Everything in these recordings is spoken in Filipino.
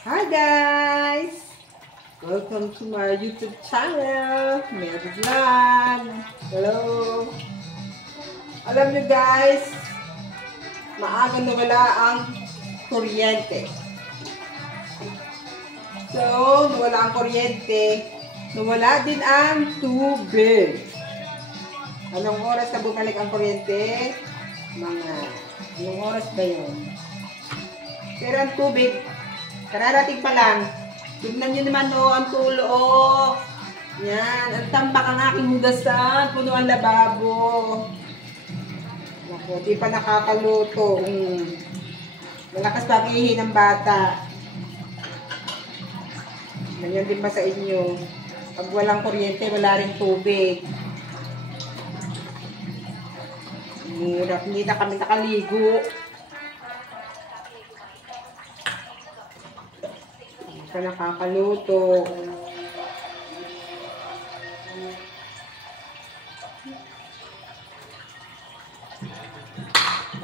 Hi guys! Welcome to my YouTube channel, Mary Vlog. Hello! Alam nyo guys, maaga nawala ang kuryente. So, nawala ang kuryente, nawala din ang tubig. Anong oras na bumalik ang kuryente? Anong oras ba yun? Pero ang tubig, kararating pa lang. Tignan nyo naman ang tulo. Yan, ang tambak ang aking hugasan. Puno ang lababo. Naku, di pa nakakaluto. Malakas pagihin ng bata. Ganyan din ba sa inyo? Pag walang kuryente, wala rin tubig. Hirap, hindi na kami nakaligo. Hindi pa nakakaluto.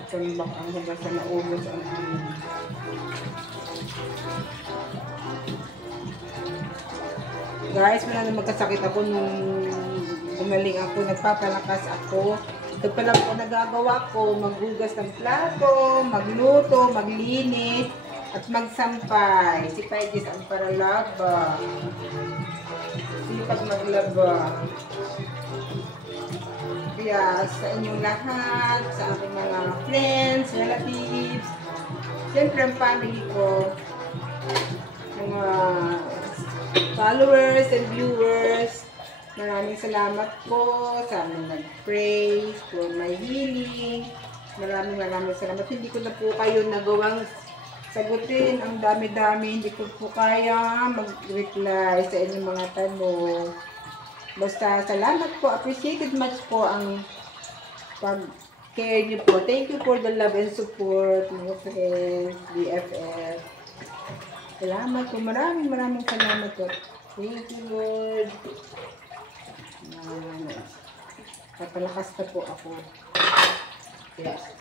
Tambak ang hugasan na ubos ang amin. Guys, wala na magkasakit ako nung gumaling ako, nagpapalakas ako. Ito pa lang po nagagawa ko, maghugas ng plato, magluto, maglinis, at magsampay. Si Paigis ang paralaba. Sipag maglaba. Kaya sa inyong lahat, sa aking mga friends, relatives, siyempre ang family ko, mga followers and viewers, maraming salamat po sa mga nag-pray for my healing. Maraming salamat. Hindi ko na po kayo nagawang sagutin. Ang dami-dami. Hindi ko po kaya mag-reply sa inyong mga tanong. Basta salamat po. Appreciated much po ang pag-care niyo po. Thank you for the love and support, mga friends, BFF. Salamat po. Maraming salamat po. Thank you, Lord. Papalakas na po ako. Yes.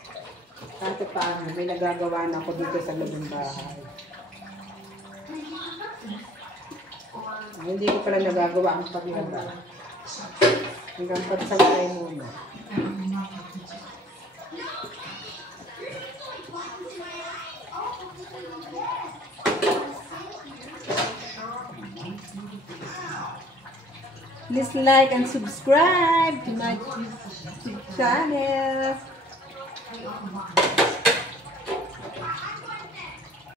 Kahit paano, may nagagawa na ako dito sa loob ng bahay. Hindi ko pala nagagawa ang paglaba. Hanggang pagsabay muna. Please like and subscribe to my YouTube channel.